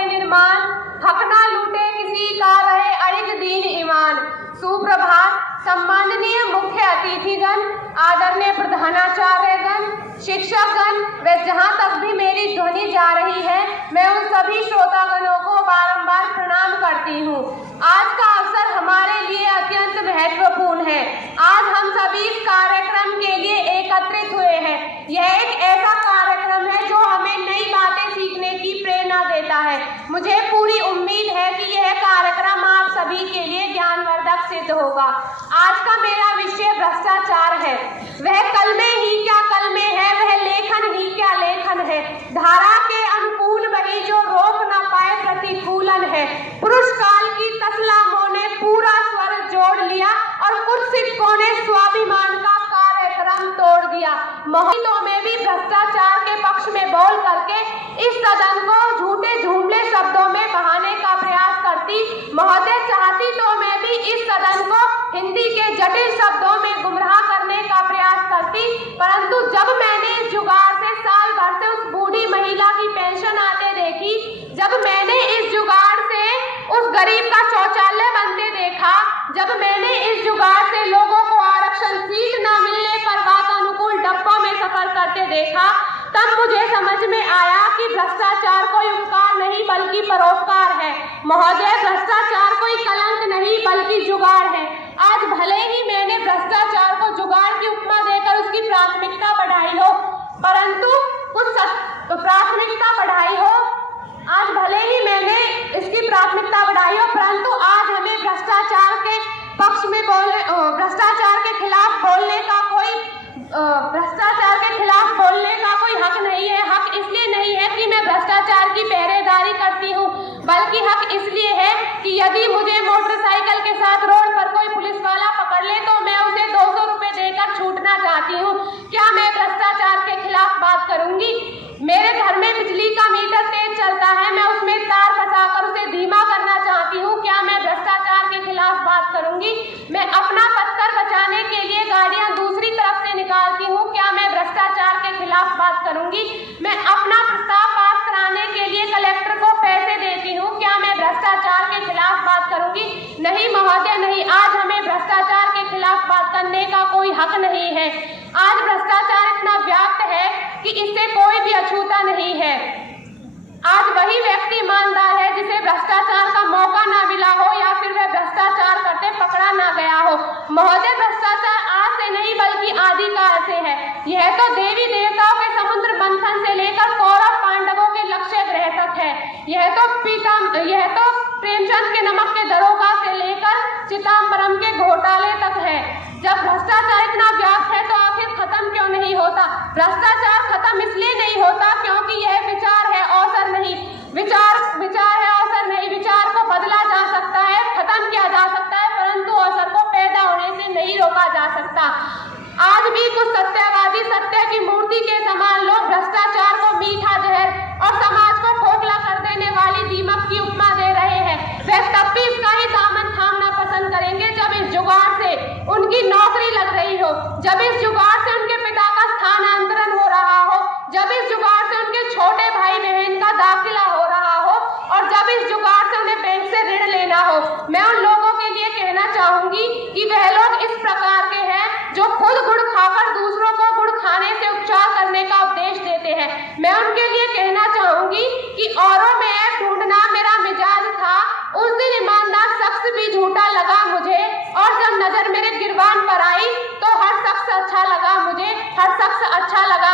करे निर्माण, हक ना लूटे किसी का रहे अड़िग दीन ईमान। सुप्रभात सम्माननीय मुख्य अतिथिगण, आदरणीय प्रधानाचार्यगण, शिक्षकगण व जहाँ तक भी मेरी ध्वनि जा रही है, मैं उन सभी श्रोतागणों को बारंबार प्रणाम करती हूँ। आज का अवसर हमारे लिए अत्यंत महत्वपूर्ण है। आज हम सभी इस कार्यक्रम के लिए एकत्रित हुए हैं। यह एक ऐसा कार्यक्रम है जो हमें नई बातें सीखने की प्रेरणा देता है। मुझे पूरी उम्मीद है कि यह कार्यक्रम आप सभी के लिए ज्ञानवर्धक सिद्ध होगा। आज का मेरा विषय भ्रष्टाचार है। वह कल में ही क्या कल में है, वह लेखन ही क्या लेखन है। धारा के अनुकूल वही जो रोक न पाए प्रतिकूलन है। पुरुष काल की तसलामों ने पूरा स्वर जोड़ लिया और कुछ सिक्कों ने स्वाभिमान का कार्यक्रम तोड़ दिया। मोहितों में भी भ्रष्टाचार के पक्ष में बोल करके इस सदन को झूठे झूमले शब्दों में बहाने का प्रयास करती। महोदय चाहती तो मैं भी इस सदन को हिंदी के जटिल शब्दों में गुमराह करने का प्रयास करती, परंतु जब मैंने इस जुगाड़ से साल भर से उस बूढ़ी महिला की पेंशन आते देखी, जब मैंने इस जुगाड़ से उस गरीब का शौचालय बनते देखा, जब मैंने इस जुगाड़ से लोगों को आरक्षण सीट न मिलने पर वातानुकूल डब्बों में सफर करते देखा, तब मुझे समझ में आया कि भ्रष्टाचार कोई उपकार नहीं बल्कि परोपकार है। महोदय भ्रष्टाचार कोई कलंक नहीं बल्कि जुगाड़ है। आज भले ही मैंने भ्रष्टाचार को जुगाड़ की उपमा देकर उसकी प्राथमिकता बढ़ाई हो, परंतु आज भले ही मैंने इसकी प्राथमिकता बढ़ाई हो, परंतु आज हमें भ्रष्टाचार के पक्ष में भ्रष्टाचार के खिलाफ बोलने का कोई हक नहीं है। हक इसलिए नहीं है कि मैं भ्रष्टाचार की पहरेदारी करती हूँ, बल्कि हक इसलिए है कि यदि मुझे मोटरसाइकिल के साथ रोड पर कोई पुलिस वाला पकड़ ले तो मैं उसे 200 रुपए देकर छूटना चाहती हूँ। क्या मैं भ्रष्टाचार के खिलाफ बात करूंगी? मेरे घर में बिजली का मीटर तेज चलता है, मैं उसमें तार फंसाकर उसे धीमा करना चाहती हूँ। क्या मैं भ्रष्टाचार के खिलाफ बात करूंगी? मैं अपना पत्थर बचाने के लिए गाड़ियां दूसरी तरफ से निकालती हूँ। क्या मैं भ्रष्टाचार के खिलाफ बात करूंगी? मैं अपना प्रस्ताव पास कराने के लिए कलेक्टर को पैसे देती हूँ। क्या मैं भ्रष्टाचार के खिलाफ बात करूंगी? नहीं महोदय नहीं, आज हमें भ्रष्टाचार के खिलाफ बात करने का कोई हक नहीं है। आज भ्रष्टाचार इतना व्याप्त है कि इससे कोई भी अछूता नहीं है। आज वही व्यक्ति ईमानदार है जिसे भ्रष्टाचार का मौका ना मिला हो या फिर वह भ्रष्टाचार करते पकड़ा ना गया हो। महोदय भ्रष्टाचार आज से नहीं बल्कि आदिकाल से है। यह तो देवी देवताओं के समुद्र मंथन से लेकर कौरव पांडवों के लक्ष्य ग्रह तक है। यह तो प्रेमचंद के नमक के दरोगा से लेकर चिदम्बरम के घोटाले तक है। जब भ्रष्टाचार इतना व्याप्त है तो आखिर खत्म क्यों नहीं होता? भ्रष्टाचार खत्म इसलिए नहीं होता क्योंकि यह विचार है, अवसर नहीं। विचार है, अवसर नहीं। विचार को बदला जा सकता है, खत्म किया जा सकता है, परंतु अवसर को पैदा होने से नहीं रोका जा सकता। आज भी कुछ सत्यवादी सत्य की मूर्ति के समान लोग भ्रष्टाचार को मीठा जहर और समाज को खोखला कर देने वाली दीमक की उपमा दे रहे हैं। वह तब भी इसका ही दामन थामना पसंद करेंगे जब इस जुगाड़ से उनकी नौकरी लग रही हो, जब इस जुगाड़ से उनके पिता का स्थानांतरण हो रहा हो, जब इस जुगाड़ से उनके छोटे भाई बहन का दाखिला हो रहा हो और जब इस जुगाड़ से उन्हें बैंक से ऋण लेना हो। मैं उन लोगों के लिए कहना चाहूंगी कि वह लोग इस प्रकार के हैं जो खुद गुड़ खाकर दूसरों को गुड़ खाने से उपचार करने का उपदेश देते हैं। मैं उनके लिए कहना चाहूंगी कि औरों में ऐप ढूंढना मेरा मिजाज था। उस दिन ईमानदार शख्स भी झूठा लगा मुझे और जब नजर मेरे गिरबान पर आई तो हर शख्स अच्छा लगा मुझे, हर शख्स अच्छा लगा